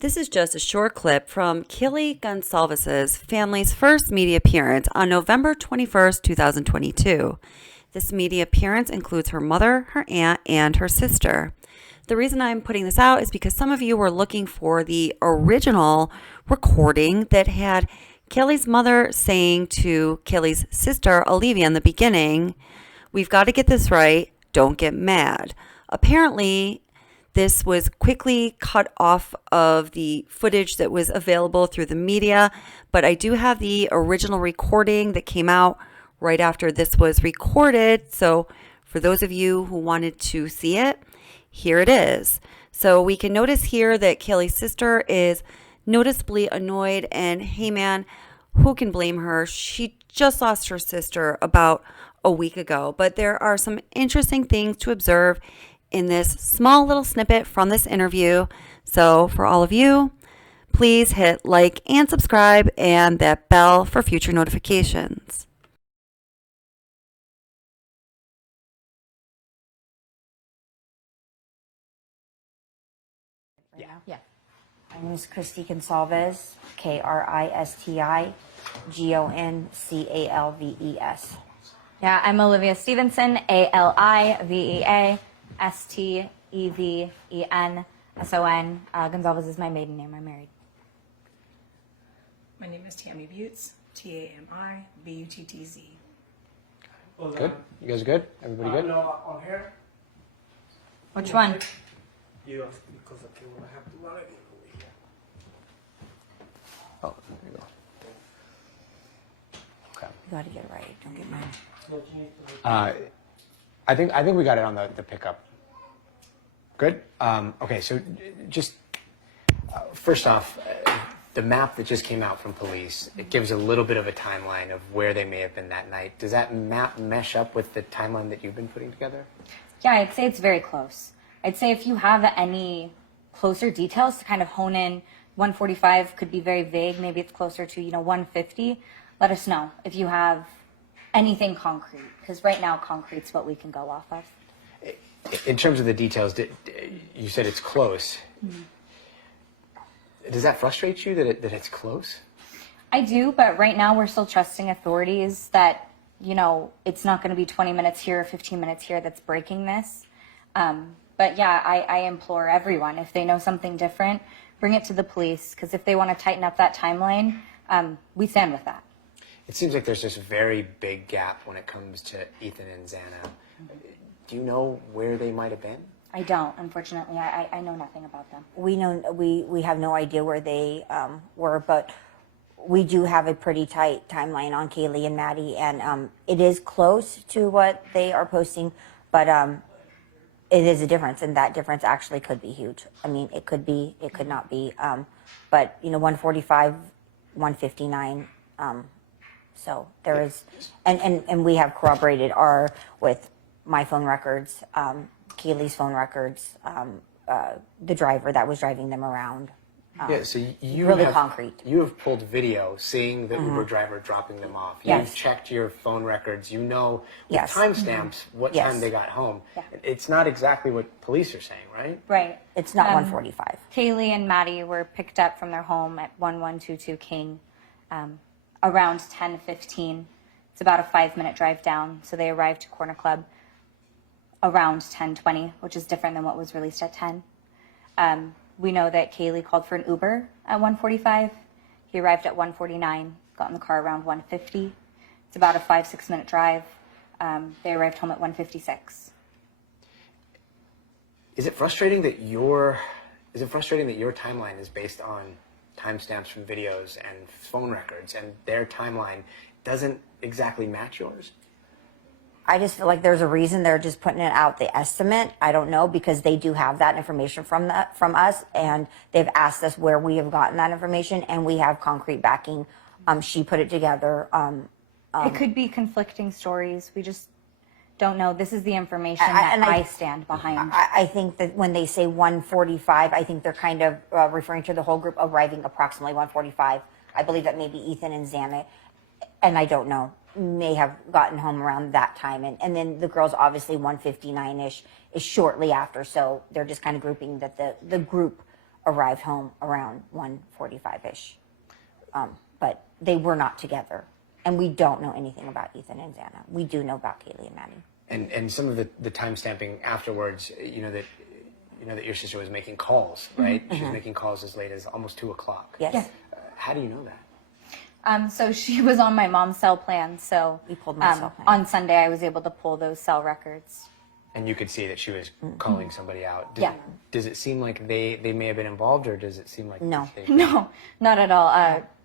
This is just a short clip from Kaylee Goncalves' family's first media appearance on November 21st, 2022. This media appearance includes her mother, her aunt, and her sister. The reason I'm putting this out is because some of you were looking for the original recording that had Kaylee's mother saying to Kaylee's sister, Olivia, in the beginning, "We've got to get this right, don't get mad." Apparently, this was quickly cut off of the footage that was available through the media, but I do have the original recording that came out right after this was recorded. So for those of you who wanted to see it, here it is. So we can notice here that Kaylee's sister is noticeably annoyed, and hey man, who can blame her? She just lost her sister about a week ago, but there are some interesting things to observe in this small little snippet from this interview. So for all of you, please hit like and subscribe and that bell for future notifications. Yeah. My name is Kaylee Goncalves, Kristigoncalves. Yeah, I'm Olivia Stevenson, Aliviastevenson. Gonzalez is my maiden name. I'm married. My name is Tammy Butts, TamiButtz. Good? You guys good? Everybody good? No, on here. Which one? You because okay, well, I have to run it over here. Oh, there you go. Okay. You gotta get it right, don't get mad. I think we got it on the pickup. Good? Okay, so just first off, the map that just came out from police, it gives a little bit of a timeline of where they may have been that night. Does that map mesh up with the timeline that you've been putting together? Yeah, I'd say it's very close. I'd say if you have any closer details to kind of hone in, 145 could be very vague. Maybe it's closer to, 150. Let us know if you have anything concrete, because right now concrete's what we can go off of. In terms of the details, you said it's close. Mm-hmm. Does that frustrate you that it's close? I do, but right now we're still trusting authorities that, it's not going to be 20 minutes here or 15 minutes here that's breaking this. But yeah, I implore everyone, if they know something different, bring it to the police, because if they want to tighten up that timeline, we stand with that. It seems like there's this very big gap when it comes to Ethan and Xana. Do you know where they might have been? I don't, unfortunately. I know nothing about them. We have no idea where they were, but we do have a pretty tight timeline on Kaylee and Maddie, and it is close to what they are posting, but it is a difference, and that difference actually could be huge. I mean, it could be, it could not be, but 145, 159. So there is, and we have corroborated with my phone records, Kaylee's phone records, the driver that was driving them around. Yeah, so you really have, concrete. You have pulled video seeing the Uber driver dropping them off. Yes. You've checked your phone records. You know with Yes. timestamps what Yes. time they got home. Yeah. It's not exactly what police are saying, right? Right. It's not 145. Kaylee and Maddie were picked up from their home at 1122 King around 10:15. It's about a 5-minute drive down. So they arrived to Corner Club around 10:20, which is different than what was released at 10. We know that Kaylee called for an Uber at 1:45. He arrived at 1:49, got in the car around 1:50. It's about a 5-6 minute drive. They arrived home at 1:56. Is it frustrating that your timeline is based on timestamps from videos and phone records, and their timeline doesn't exactly match yours? I just feel like there's a reason they're just putting it out, the estimate. I don't know, because they do have that information from us, and they've asked us where we have gotten that information, and we have concrete backing. She put it together. It could be conflicting stories. We just don't know. This is the information that I stand behind. I think that when they say 145, I think they're kind of referring to the whole group arriving approximately 145. I believe that maybe Ethan and Xana, and I don't know, may have gotten home around that time. And then the girls, obviously 159-ish is shortly after. So they're just kind of grouping that the group arrived home around 1:45ish. But they were not together. And we don't know anything about Ethan and Xana. We do know about Kaylee and Maddie. And some of the time stamping afterwards, that your sister was making calls, right? She was making calls as late as almost 2:00. Yes. Yeah. How do you know that? So she was on my mom's cell plan. So We pulled my cell plan. on Sunday, I was able to pull those cell records. And you could see that she was calling somebody out. Yeah. Does it seem like they may have been involved, or does it seem like No. they- No, not at all.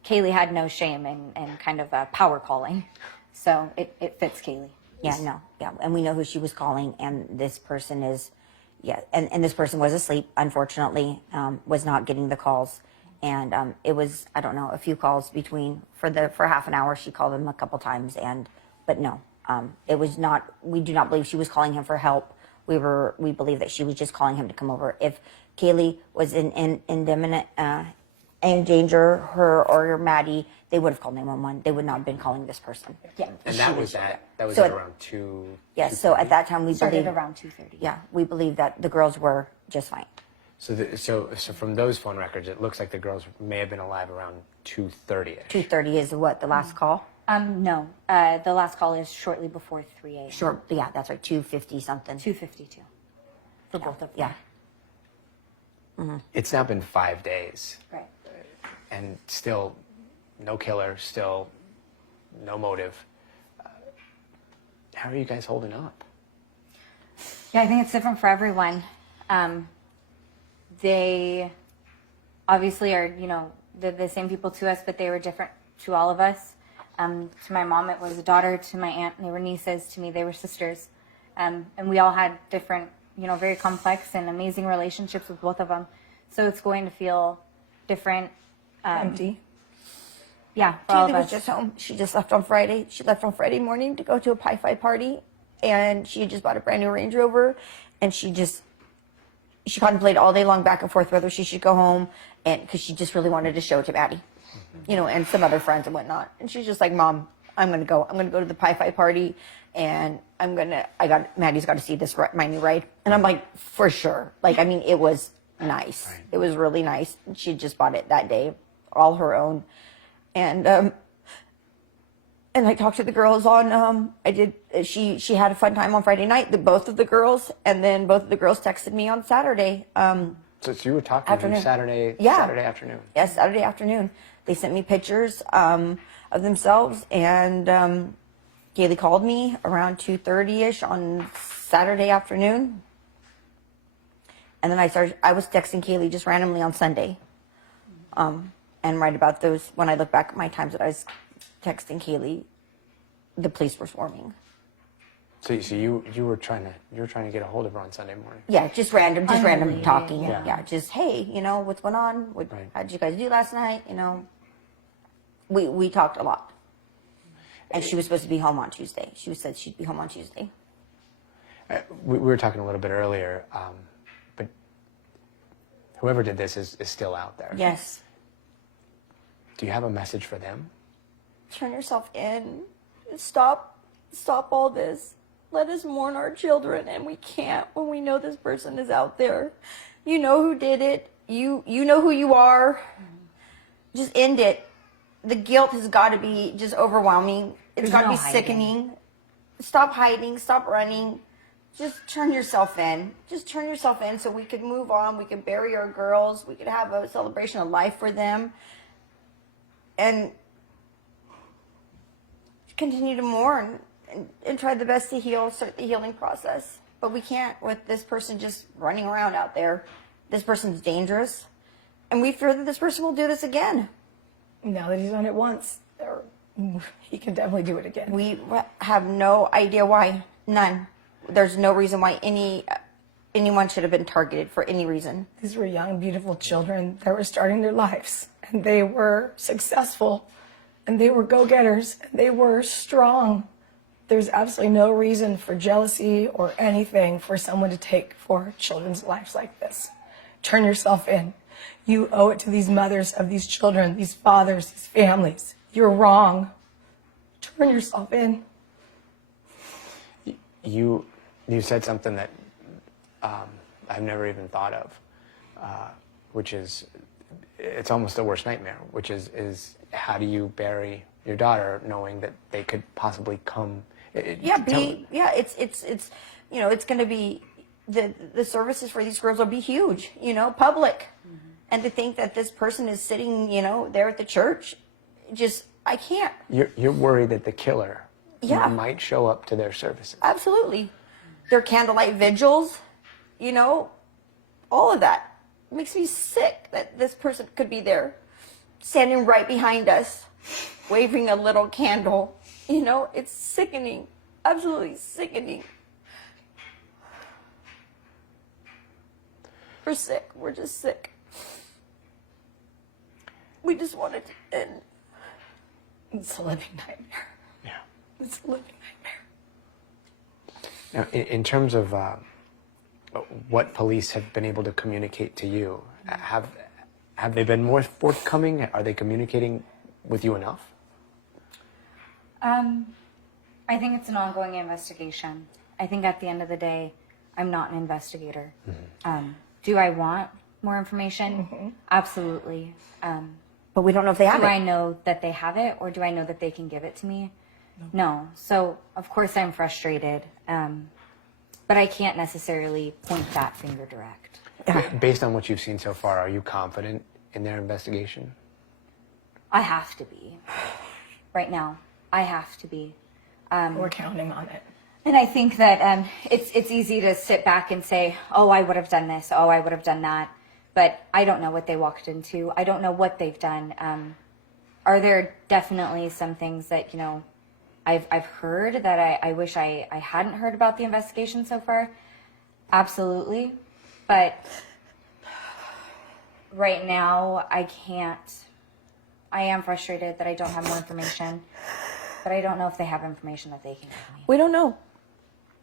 Kaylee had no shame in kind of power calling. So it fits Kaylee. Yeah, no, yeah, and we know who she was calling, and this person is, and this person was asleep, unfortunately, was not getting the calls, and it was, I don't know, a few calls for half an hour. She called him a couple times, but no, it was not. We do not believe she was calling him for help. We believe that she was just calling him to come over. If Kaylee was in imminent danger, her or Maddie, they would have called 911. They would not have been calling this person. Yeah. And that was at So around 2. Yes, so at that time we Started believe, around 2:30. yeah, we believe that the girls were just fine. So from those phone records, it looks like the girls may have been alive around 2:30ish. 2:30 is what the last call. No, the last call is shortly before 3 a.m. Sure, yeah, that's right, 2:50 something. 2:52 for both of them. Yeah, It's now been 5 days, Right. and still no killer, still no motive. How are you guys holding up? Yeah, I think it's different for everyone. They obviously are, the same people to us, but they were different to all of us. To my mom, it was a daughter. To my aunt, they were nieces. To me, they were sisters. And we all had different, very complex and amazing relationships with both of them. So it's going to feel different. Empty. Yeah, for all Kaylee of was us. just home. She just left on Friday. She left on Friday morning to go to a Pi Phi party, and she had just bought a brand new Range Rover, and she contemplated all day long back and forth whether she should go home, and because she just really wanted to show it to Maddie, and some other friends and whatnot. And she's just like, Mom, I'm gonna go. I'm gonna go to the Pi Phi party, and Maddie's got to see this my new ride. And I'm like, for sure. Like, I mean, it was nice. Right. It was really nice. She just bought it that day, all her own. And I talked to the girls on. She had a fun time on Friday night. Both of the girls, and then both of the girls texted me on Saturday. So you were talking to Afternoon. them Saturday Yeah. afternoon. Yes, Saturday afternoon. They sent me pictures of themselves, and Kaylee called me around 2:30ish on Saturday afternoon. And then I was texting Kaylee just randomly on Sunday. And right about those, when I look back at my times that I was texting Kaylee, the police were swarming. So you were trying to get a hold of her on Sunday morning. Yeah, just random Unrelated, talking. yeah. Yeah, just, hey, what's going on? Right. How did you guys do last night? We talked a lot. And she was supposed to be home on Tuesday. She said she'd be home on Tuesday. We were talking a little bit earlier, but whoever did this is still out there. Yes. Do you have a message for them? Turn yourself in. Stop all this. Let us mourn our children, and we can't when we know this person is out there. You know who did it. You know who you are. Just end it. The guilt has got to be just overwhelming. It's got to be sickening. Stop hiding. Stop running. Just turn yourself in. Just turn yourself in so we could move on. We could bury our girls. We could have a celebration of life for them. And continue to mourn and try the best to start the healing process. But we can't with this person just running around out there. This person's dangerous. And we fear that this person will do this again. Now that he's done it once, he can definitely do it again. We have no idea why. None. There's no reason why anyone should have been targeted for any reason. These were young, beautiful children that were starting their lives, and they were successful, and they were go-getters, and they were strong. There's absolutely no reason for jealousy or anything for someone to take for children's lives like this. Turn yourself in. You owe it to these mothers of these children, these fathers, these families. You're wrong. Turn yourself in. You said something that I've never even thought of. which is, it's almost the worst nightmare, which is how do you bury your daughter knowing that they could possibly come? It's you know, it's going to be, the services for these girls will be huge, you know, public. And to think that this person is sitting, you know, there at the church, just, I can't. You're worried that the killer Yeah. might show up to their services. Absolutely. Their candlelight vigils, you know, all of that. It makes me sick that this person could be there, standing right behind us, waving a little candle. You know, it's sickening. Absolutely sickening. We're sick. We're just sick. We just want it to end. It's a living nightmare. Yeah. It's a living nightmare. Now, in terms of what police have been able to communicate to you, have they been more forthcoming? Are they communicating with you enough? I think it's an ongoing investigation. I think at the end of the day, I'm not an investigator. Do I want more information? Absolutely. But we don't know if they have Do it. I know that they have it, or do I know that they can give it to me? No. So, of course, I'm frustrated. But I can't necessarily point that finger direct. Based on what you've seen so far, are you confident in their investigation? I have to be. Right now, I have to be. We're counting on it. And I think that it's easy to sit back and say, oh, I would have done this, oh, I would have done that. But I don't know what they walked into. I don't know what they've done. Are there definitely some things that, you know, I've heard that I wish I hadn't heard about the investigation so far? Absolutely. But right now, I can't. I am frustrated that I don't have more information. But I don't know if they have information that they can give me. We don't know.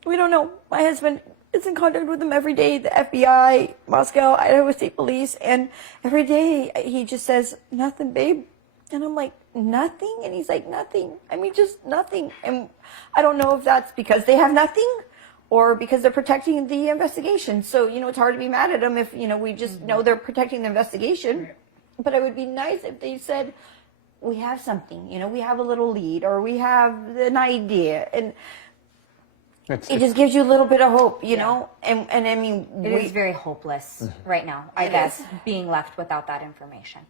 We don't know. My husband is in contact with them every day, the FBI, Moscow, Idaho State Police, and every day he just says, nothing, babe. And I'm like, nothing? And he's like, nothing. I mean, just nothing. And I don't know if that's because they have nothing or because they're protecting the investigation. So, you know, it's hard to be mad at them if, you know, we just know they're protecting the investigation. But it would be nice if they said, we have something, you know, we have a little lead or we have an idea. And it just gives you a little bit of hope, you know? And I mean, It is very hopeless right now, I guess, being left without that information.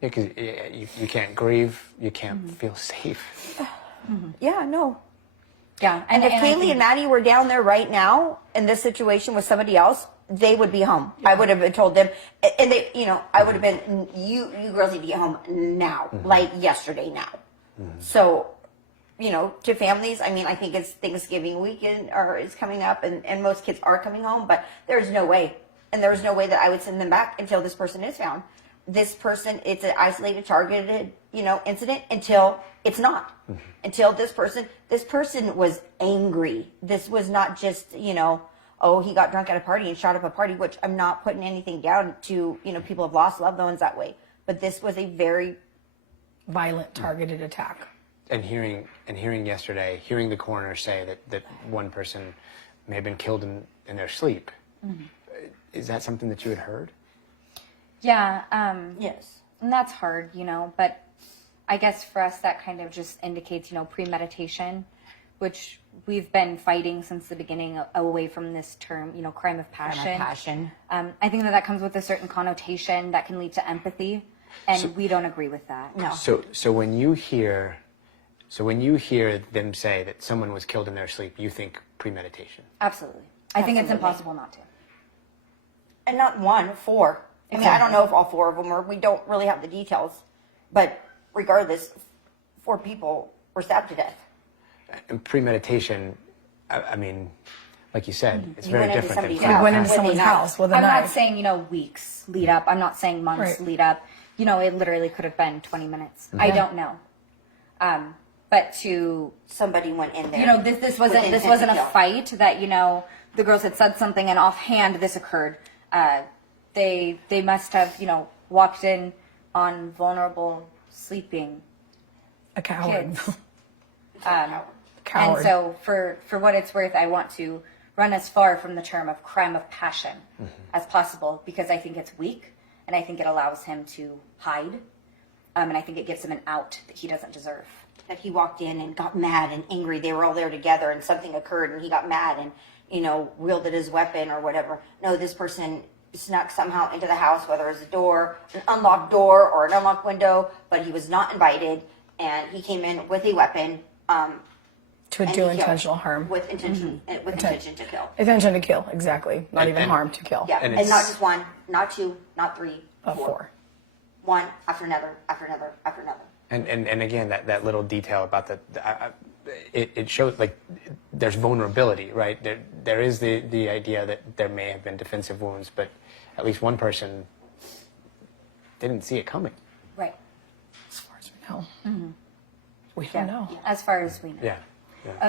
Yeah, because you can't grieve, you can't feel safe. yeah, no. Yeah. And if I Kaylee think- and Maddie were down there right now in this situation with somebody else, they would be home. I would have told them, and they, you know, I would have been, you girls need to get home now, like yesterday now. So, you know, to families, I mean, I think it's Thanksgiving weekend or is coming up, and most kids are coming home, but there's no way, and there's no way that I would send them back until this person is found. This person, it's an isolated, targeted, you know, incident until it's not. Until this person was angry. This was not just, you know, oh, he got drunk at a party and shot up a party, which I'm not putting anything down to, you know, people have lost loved ones that way. But this was a very Violent, targeted attack. And hearing yesterday, hearing the coroner say that one person may have been killed in their sleep, is that something that you had heard? Yeah. yes. And that's hard, you know, but I guess for us that kind of just indicates, you know, premeditation, which we've been fighting since the beginning away from this term, you know, crime of passion. I think that comes with a certain connotation that can lead to empathy, and we don't agree with that. No. So when you hear them say that someone was killed in their sleep, you think premeditation? Absolutely. I think it's impossible not to. And not one, 4. I mean, I don't know if all 4 of them were. We don't really have the details. But regardless, 4 people were stabbed to death. And premeditation, I mean, like you said, it's You very went into different than somebody's We house. went into With a someone's knife. house with a I'm not knife. saying, you know, weeks lead up. I'm not saying months Right. lead up. You know, it literally could have been 20 minutes. I don't know. But to, Somebody went in there. you know, this wasn't a fight that, you know, the girls had said something and offhand this occurred. They must have, you know, walked in on vulnerable sleeping A coward. kids. Coward. And so for what it's worth, I want to run as far from the term of crime of passion as possible, because I think it's weak and I think it allows him to hide. And I think it gives him an out that he doesn't deserve. That he walked in and got mad and angry. They were all there together and something occurred and he got mad and, wielded his weapon or whatever. No, this person snuck somehow into the house, whether it was a door, an unlocked door or an unlocked window, but he was not invited and he came in with a weapon. To and do he intentional killed harm. with intention, intention to kill. Intention to kill, exactly. Not even and- harm, to kill. Yeah, And and not it's- just one, not two, not three, Four. One after another, after another, after another. And again, that little detail about it shows like there's vulnerability, right? There is the idea that there may have been defensive wounds, but at least one person didn't see it coming. Right. As far as we know. We don't know. As far as we know. Yeah.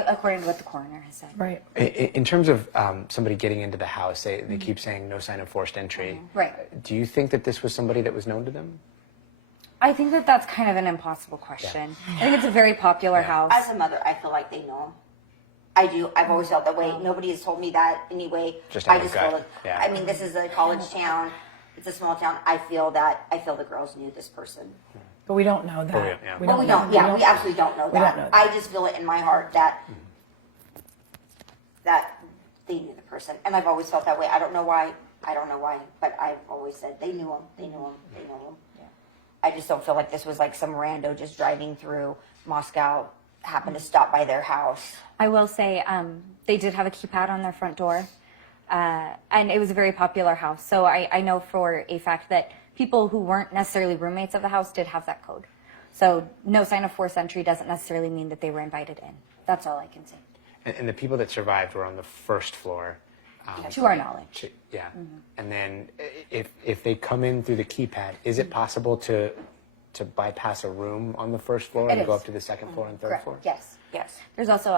According to what the coroner has said. Right. In terms of somebody getting into the house, they keep saying no sign of forced entry. Right. Do you think that this was somebody that was known to them? I think that that's kind of an impossible question. I think it's a very popular house. As a mother, I feel like they know him. I do. I've always felt that way. Nobody has told me that anyway. Just I out of just gut. feel it. Yeah. I mean, this is a college town. It's a small town. I feel the girls knew this person. But we don't know that. Yeah. Well, we don't. Yeah, we absolutely don't know We that. don't know that. I just feel it in my heart that they knew the person, and I've always felt that way. I don't know why. But I've always said they knew him. They knew him. They know him. Yeah. I just don't feel like this was like some rando just driving through Moscow happened to stop by their house. I will say they did have a keypad on their front door, and it was a very popular house. So I know for a fact that people who weren't necessarily roommates of the house did have that code. So no sign of forced entry doesn't necessarily mean that they were invited in. That's all I can say. And the people that survived were on the first floor. To our knowledge. Yeah. And then if they come in through the keypad, is it possible to bypass a room on the first floor and It go is. up to the second floor and third Correct. floor? Yes. Yes. There's also